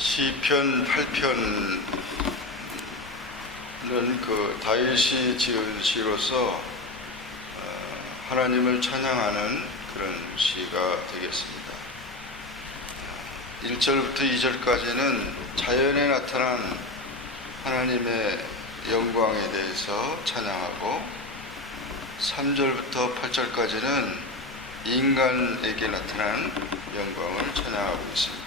시편 8편은 그 다윗이 지은 시로서 하나님을 찬양하는 그런 시가 되겠습니다. 1절부터 2절까지는 자연에 나타난 하나님의 영광에 대해서 찬양하고 3절부터 8절까지는 인간에게 나타난 영광을 찬양하고 있습니다.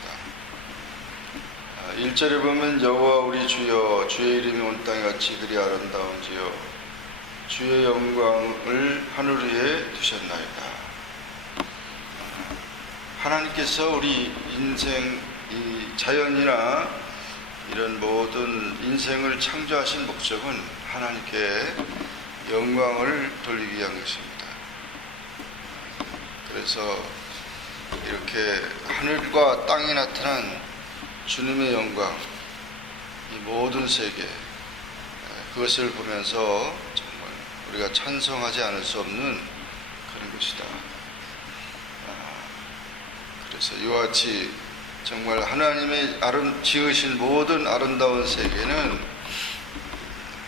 1절에 보면 여호와 우리 주여 주의 이름이 온 땅에 어찌 그리 아름다운지요 주의 영광을 하늘 위에 두셨나이다. 하나님께서 우리 인생, 이 자연이나 이런 모든 인생을 창조하신 목적은 하나님께 영광을 돌리기 위한 것입니다. 그래서 이렇게 하늘과 땅에 나타난 주님의 영광, 이 모든 세계, 그것을 보면서 정말 우리가 찬송하지 않을 수 없는 그런 것이다. 그래서 이와 같이 정말 하나님의 지으신 모든 아름다운 세계는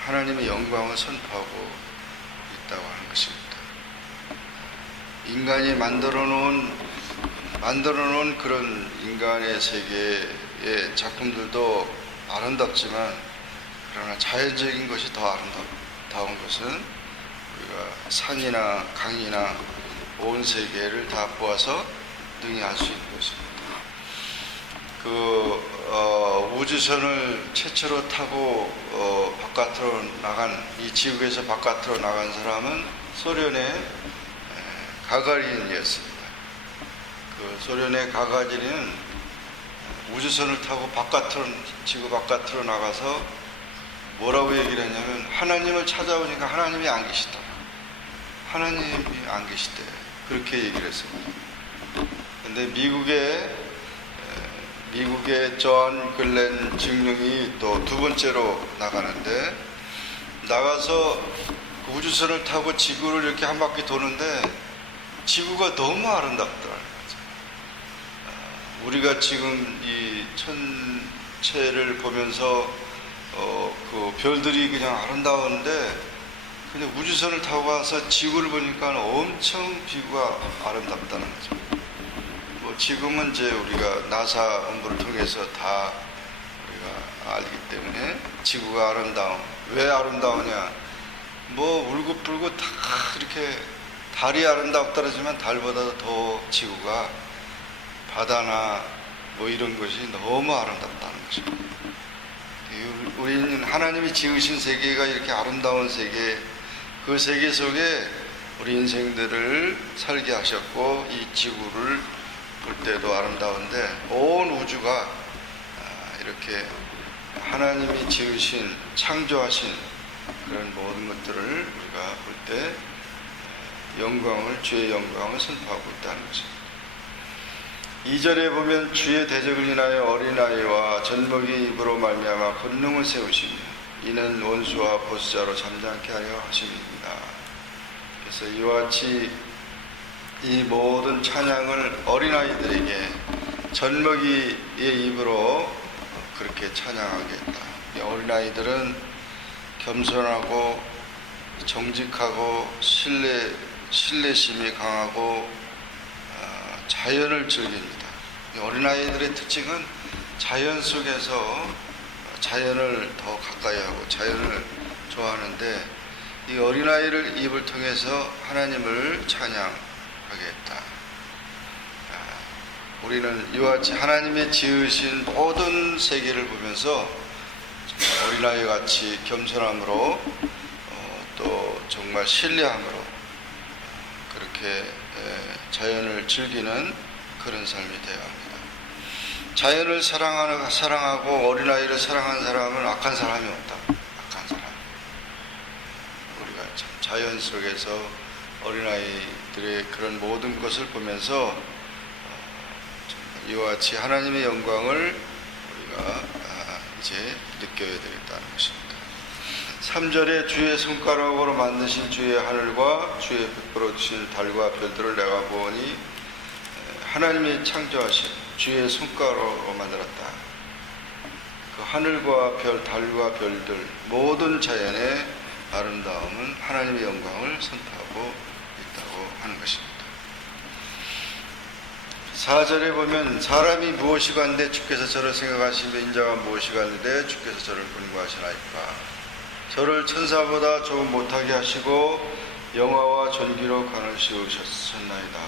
하나님의 영광을 선포하고 있다고 하는 것입니다. 인간이 만들어 놓은 그런 인간의 세계의 작품들도 아름답지만 그러나 자연적인 것이 더 아름다운 것은 우리가 산이나 강이나 온 세계를 다 보아서 능히 알 수 있는 것입니다. 우주선을 최초로 타고 바깥으로 나간, 이 지구에서 바깥으로 나간 사람은 소련의 가가린이었습니다. 그 소련의 가가린은 우주선을 타고 지구 바깥으로 나가서 뭐라고 얘기를 했냐면 하나님을 찾아오니까 하나님이 안 계시다. 하나님이 안 계시대. 그렇게 얘기를 했습니다. 근데 미국의 존 글렌 증령이 또 두 번째로 나가는데, 나가서 그 우주선을 타고 지구를 이렇게 한 바퀴 도는데 지구가 너무 아름답더라는 거죠. 우리가 지금 이 천체를 보면서 그 별들이 그냥 아름다운데, 근데 우주선을 타고 가서 지구를 보니까 엄청 지구가 아름답다는 거죠. 지금은 이제 우리가 나사 연구를 통해서 다 우리가 알기 때문에 지구가 왜 아름다우냐, 울긋불긋 다 이렇게 달이 아름답다지만 달보다 더 지구가, 바다나 이런 것이 너무 아름답다는 것입니다. 우리는 하나님이 지으신 세계가 이렇게 아름다운 세계, 그 세계 속에 우리 인생들을 살게 하셨고, 이 지구를 볼 때도 아름다운데 온 우주가 이렇게 하나님이 지으신, 창조하신 그런 모든 것들을 우리가 볼 때 주의 영광을 선포하고 있다는 것입니다. 2절에 보면 주의 대적을 인하여 어린아이와 젖먹이 입으로 말미암아 권능을 세우시며 이는 원수와 보수자로 잠잠케 하려 하심입니다. 그래서 이와 같이 이 모든 찬양을 어린아이들에게 젖먹이의 입으로 그렇게 찬양하겠다. 이 어린아이들은 겸손하고 정직하고 신뢰심이 강하고 자연을 즐깁니다. 이 어린아이들의 특징은 자연 속에서 자연을 더 가까이 하고 자연을 좋아하는데, 이 어린아이를 입을 통해서 하나님을 찬양하겠다. 우리는 이와 같이 하나님의 지으신 모든 세계를 보면서 어린아이 같이 겸손함으로 또 정말 신뢰함으로 그렇게 자연을 즐기는 그런 삶이 되어야 합니다. 자연을 사랑하고 어린아이를 사랑하는 사람은 악한 사람이 없다. 악한 사람. 우리가 참 자연 속에서 어린아이들의 그런 모든 것을 보면서 이와 같이 하나님의 영광을 우리가 이제 느껴야 되겠다는 것입니다. 3절에 주의 손가락으로 만드신 주의 하늘과 주의 베풀어 주신 달과 별들을 내가 보니 하나님이 창조하신 주의 손가락으로 만들었다. 그 하늘과 별, 달과 별들 모든 자연의 아름다움은 하나님의 영광을 선포하고 있다고 하는 것입니다. 4절에 보면 사람이 무엇이 간데 주께서 저를 생각하시며 인자가 무엇이 간데 주께서 저를 권고하시나이까. 저를 천사보다 조금 못하게 하시고 영화와 존귀로 관을 씌우셨나이다.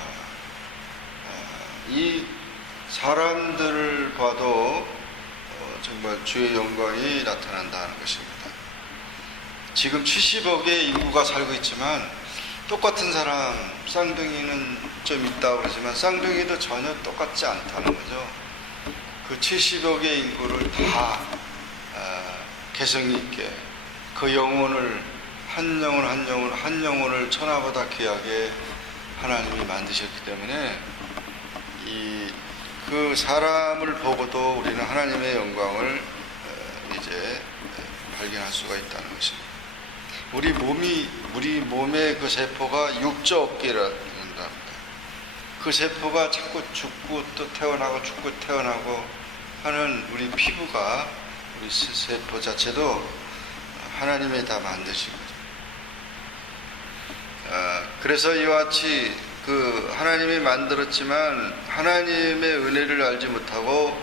이 사람들을 봐도 정말 주의 영광이 나타난다는 것입니다. 지금 70억의 인구가 살고 있지만 똑같은 사람, 쌍둥이는 좀 있다고 그러지만 쌍둥이도 전혀 똑같지 않다는 거죠. 그 70억의 인구를 다 개성이 있게 그 영혼을 한 영혼을 천하보다 귀하게 하나님이 만드셨기 때문에 그 사람을 보고도 우리는 하나님의 영광을 이제 발견할 수가 있다는 것입니다. 우리 몸의 그 세포가 6조 억개라 된답니다. 그 세포가 자꾸 죽고 또 태어나고 죽고 태어나고 하는 우리 피부가, 우리 세포 자체도 하나님이 다 만드신 거죠. 그래서 이와 같이 그 하나님이 만들었지만 하나님의 은혜를 알지 못하고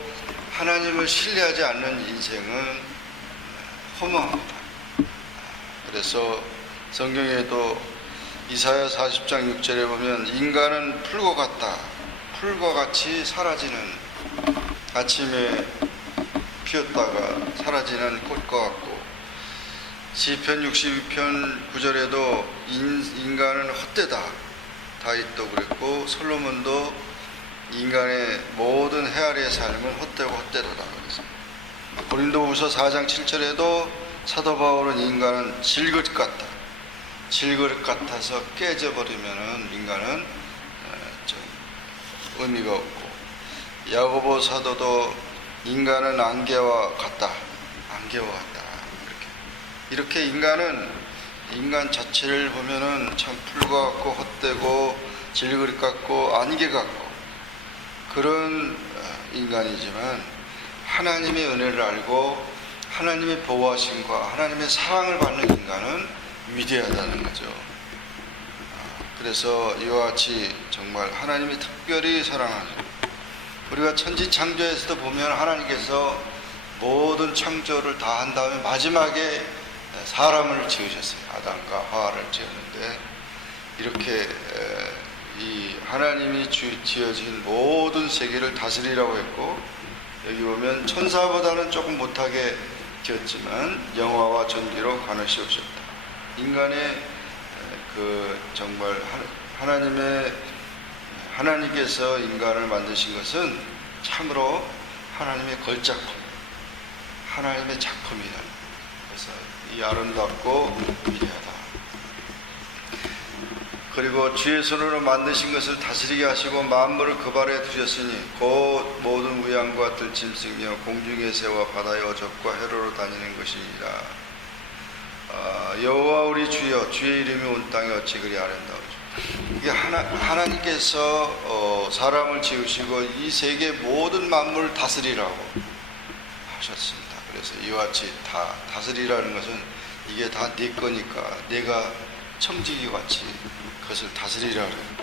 하나님을 신뢰하지 않는 인생은 허무합니다. 그래서 성경에도 이사야 40장 6절에 보면 인간은 풀과 같다. 풀과 같이 사라지는, 아침에 피었다가 사라지는 꽃과 같고, 시편 62편 9절에도 인간은 헛되다. 다윗도 그랬고 솔로몬도 인간의 모든 헤아리의 삶은 헛되고 헛되도다 그랬습니다. 고린도후서 4장 7절에도 사도 바울은 인간은 질그릇 같다. 질그릇 같아서 깨져버리면은 인간은 좀 의미가 없고, 야고보 사도도 인간은 안개와 같다. 안개와 같다. 이렇게 인간 자체를 보면은 참 풀과 같고 헛되고 질그릇 같고 안개 같고 그런 인간이지만 하나님의 은혜를 알고 하나님의 보호하심과 하나님의 사랑을 받는 인간은 위대하다는 거죠. 그래서 이와 같이 정말 하나님이 특별히 사랑하죠. 우리가 천지 창조에서도 보면 하나님께서 모든 창조를 다 한 다음에 마지막에 사람을 지으셨어요. 아담과 하와를 지었는데 이렇게 이 하나님이 지어진 모든 세계를 다스리라고 했고, 여기 보면 천사보다는 조금 못하게 지었지만 영화와 존귀로 관을 씌우셨다. 인간의 그 정말 하나님께서 인간을 만드신 것은 참으로 하나님의 걸작품, 하나님의 작품이다. 그래서 이 아름답고 위대하다. 그리고 주의 손으로 만드신 것을 다스리게 하시고 만물을 그 발에 두셨으니 곧 모든 우양과 들짐승이며 공중의 새와 바다의 어족과 해로로 다니는 것이니라. 여호와 우리 주여, 주의 이름이 온 땅에 어찌 그리 아름다우죠. 이게 하나님께서 사람을 지으시고 이 세계 모든 만물을 다스리라고 하셨습니다. 그래서 이와 같이 다 다스리라는 것은 이게 다 네 거니까 내가 청지기 같이 그것을 다스리라 그래요.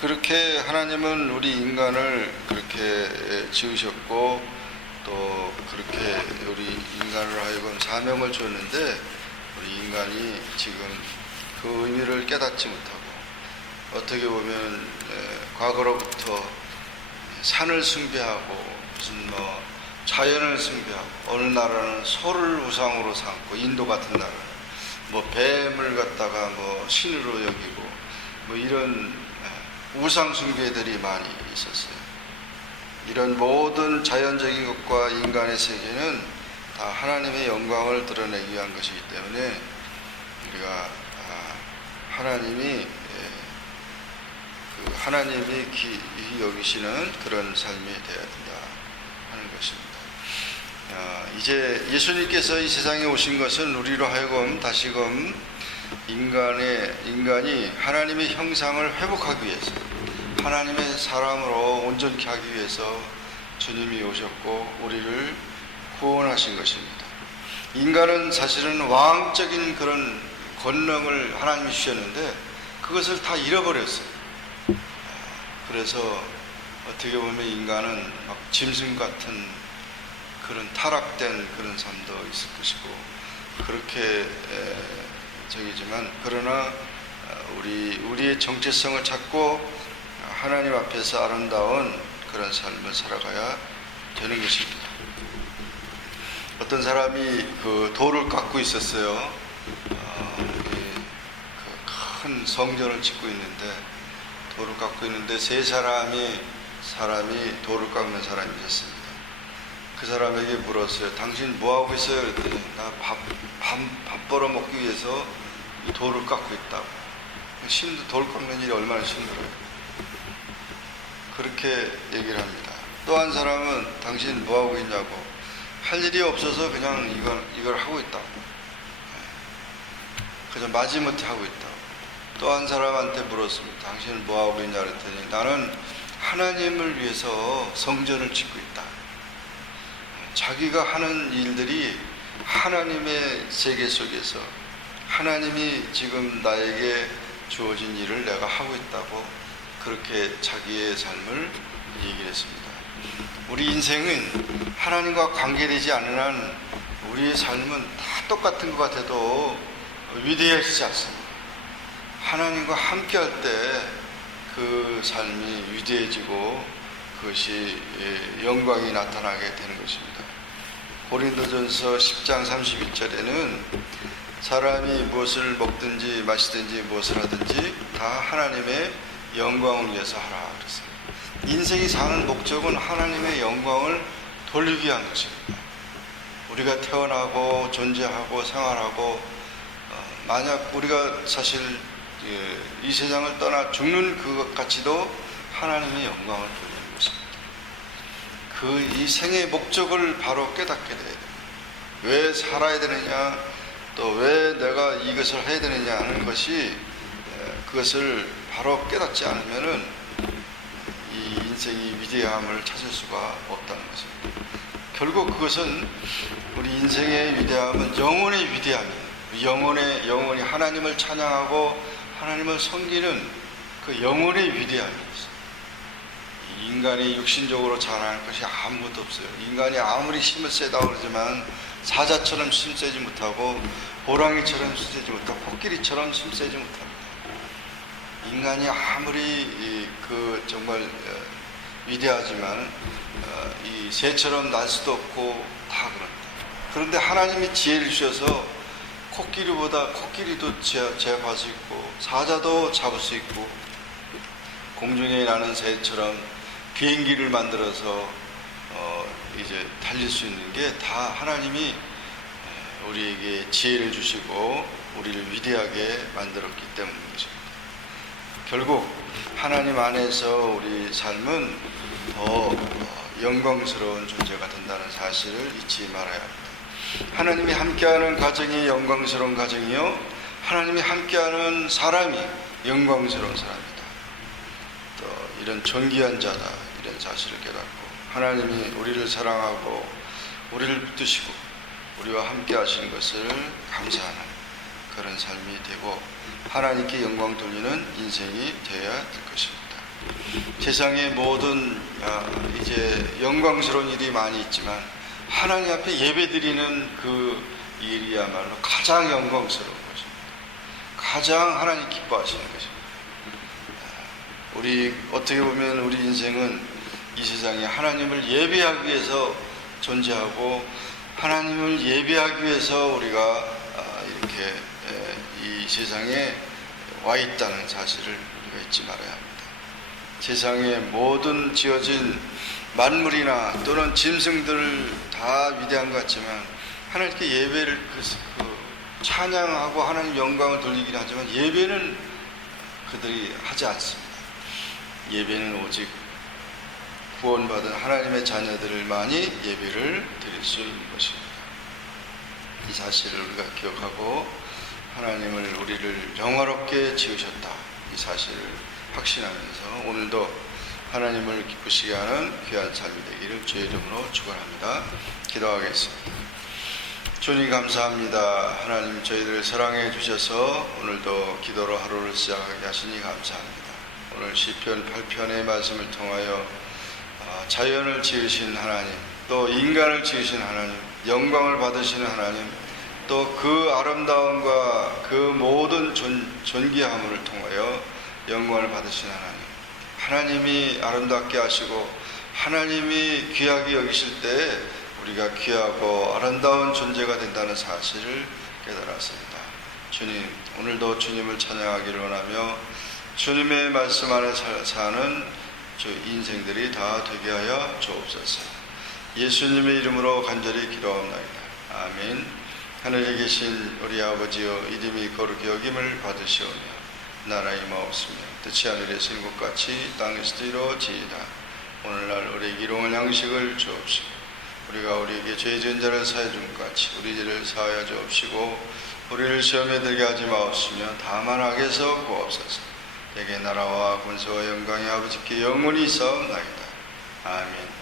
그렇게 하나님은 우리 인간을 그렇게 지으셨고 또 그렇게 우리 인간을 하여금 사명을 줬는데 우리 인간이 지금 그 의미를 깨닫지 못하고 어떻게 보면 과거로부터 산을 숭배하고 무슨 자연을 숭배하고, 어느 나라는 소를 우상으로 삼고, 인도 같은 나라는 뱀을 갖다가 신으로 여기고 이런 우상 숭배들이 많이 있었어요. 이런 모든 자연적인 것과 인간의 세계는 다 하나님의 영광을 드러내기 위한 것이기 때문에 우리가 하나님이 귀히 여기시는 그런 삶이 되어야 된다 하는 것입니다. 이제 예수님께서 이 세상에 오신 것은 우리로 하여금 다시금 인간이 하나님의 형상을 회복하기 위해서, 하나님의 사람으로 온전케 하기 위해서 주님이 오셨고 우리를 구원하신 것입니다. 인간은 사실은 왕적인 그런 권능을 하나님이 주셨는데 그것을 다 잃어버렸어요. 그래서 어떻게 보면 인간은 막 짐승 같은 그런 타락된 그런 삶도 있을 것이고 그렇게 저기지만 그러나 우리의 정체성을 찾고 하나님 앞에서 아름다운 그런 삶을 살아가야 되는 것입니다. 어떤 사람이 그 돌을 깎고 있었어요. 큰 성전을 짓고 있는데 돌을 깎고 있는데 세 사람이 돌을 깎는 사람이 있었습니다. 그 사람에게 물었어요. 당신 뭐 하고 있어요? 그랬더니 나 밥 벌어 먹기 위해서 이 돌을 깎고 있다고. 돌 깎는 일이 얼마나 힘들어요. 그렇게 얘기를 합니다. 또 한 사람은 당신 뭐 하고 있냐고. 할 일이 없어서 그냥 이걸 하고 있다고. 그저 마지못해 하고 있다고. 또 한 사람한테 물었습니다. 당신은 뭐 하고 있냐 그랬더니 나는 하나님을 위해서 성전을 짓고 있다. 자기가 하는 일들이 하나님의 세계 속에서 하나님이 지금 나에게 주어진 일을 내가 하고 있다고 그렇게 자기의 삶을 얘기를 했습니다. 우리 인생은 하나님과 관계되지 않는 한 우리의 삶은 다 똑같은 것 같아도 위대해지지 않습니다. 하나님과 함께할 때 그 삶이 위대해지고 그것이 영광이 나타나게 되는 것입니다. 고린도전서 10장 32절에는 사람이 무엇을 먹든지 마시든지 무엇을 하든지 다 하나님의 영광을 위해서 하라 그랬어요. 인생이 사는 목적은 하나님의 영광을 돌리기 위한 것입니다. 우리가 태어나고 존재하고 생활하고 만약 우리가 사실 이 세상을 떠나 죽는 그것까지도 하나님의 영광을 돌리는 것입니다. 이 생의 목적을 바로 깨닫게 돼야 돼요. 왜 살아야 되느냐, 또 왜 내가 이것을 해야 되느냐 하는 것이 그것을 바로 깨닫지 않으면은 이 인생이 위대함을 찾을 수가 없다는 것입니다. 결국 그것은 우리 인생의 위대함은 영혼의 위대함이에요. 영혼이 하나님을 찬양하고 하나님을 섬기는 그 영혼의 위대함이 있어요. 인간이 육신적으로 자랑할 것이 아무것도 없어요. 인간이 아무리 힘을 세다고 그러지만 사자처럼 힘세지 못하고 호랑이처럼 힘세지 못하고 코끼리처럼 힘세지 못합니다. 인간이 아무리 정말 위대하지만 이 새처럼 날 수도 없고 다 그렇다. 그런데 하나님이 지혜를 주셔서 코끼리도 제압할 수 있고 사자도 잡을 수 있고 공중에 나는 새처럼 비행기를 만들어서 이제 달릴 수 있는 게 다 하나님이 우리에게 지혜를 주시고 우리를 위대하게 만들었기 때문이죠. 결국 하나님 안에서 우리 삶은 더 영광스러운 존재가 된다는 사실을 잊지 말아야 합니다. 하나님이 함께하는 가정이 영광스러운 가정이요, 하나님이 함께하는 사람이 영광스러운 사람이다. 또 이런 존귀한 자다, 이런 사실을 깨닫고 하나님이 우리를 사랑하고 우리를 붙드시고 우리와 함께 하시는 것을 감사하는 그런 삶이 되고 하나님께 영광 돌리는 인생이 되어야 될 것입니다. 세상에 모든 이제 영광스러운 일이 많이 있지만 하나님 앞에 예배드리는 그 일이야말로 가장 영광스러운 것입니다. 가장 하나님 기뻐하시는 것입니다. 우리 어떻게 보면 우리 인생은 이 세상에 하나님을 예배하기 위해서 존재하고 하나님을 예배하기 위해서 우리가 이렇게 이 세상에 와 있다는 사실을 우리가 잊지 말아야 합니다. 세상에 모든 지어진 만물이나 또는 짐승들 다 위대한 것 같지만 하나님께 예배를 찬양하고 하나님 영광을 돌리긴 하지만 예배는 그들이 하지 않습니다. 예배는 오직 구원받은 하나님의 자녀들만이 예배를 드릴 수 있는 것입니다. 이 사실을 우리가 기억하고 하나님을 우리를 영화롭게 지으셨다, 이 사실을 확신하면서 오늘도 하나님을 기쁘시게 하는 귀한 삶이 되기를 주의 이름으로 축원합니다. 기도하겠습니다. 주님 감사합니다. 하나님 저희들을 사랑해 주셔서 오늘도 기도로 하루를 시작하게 하시니 감사합니다. 오늘 시편 8편의 말씀을 통하여 자연을 지으신 하나님, 또 인간을 지으신 하나님, 영광을 받으시는 하나님, 또 그 아름다움과 그 모든 존귀함을 통하여 영광을 받으신 하나님, 하나님이 아름답게 하시고 하나님이 귀하게 여기실 때 우리가 귀하고 아름다운 존재가 된다는 사실을 깨달았습니다. 주님, 오늘도 주님을 찬양하기를 원하며 주님의 말씀 안에 사는 주 인생들이 다 되게 하여 주옵소서. 예수님의 이름으로 간절히 기도합니다. 아멘. 하늘에 계신 우리 아버지여, 이름이 거룩히 여김을 받으시오며 나라 임하옵시며 뜻이 하늘에서 이룬 것 같이 땅에서도 이루어지이다. 오늘날 우리에게 일용할 양식을 주옵시고 우리가 우리에게 죄 지은 자를 사하여 준 것 같이 우리 죄를 사하여 주옵시고 우리를 시험에 들게 하지 마옵시며 다만 악에서 구하옵소서. 대개 나라와 권세와 영광이 아버지께 영원히 있사옵나이다. 아멘.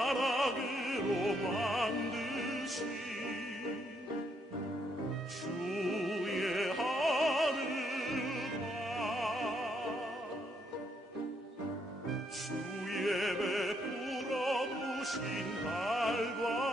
손가락으로 만드신 주의 하늘과 주의 베풀어 부신 달과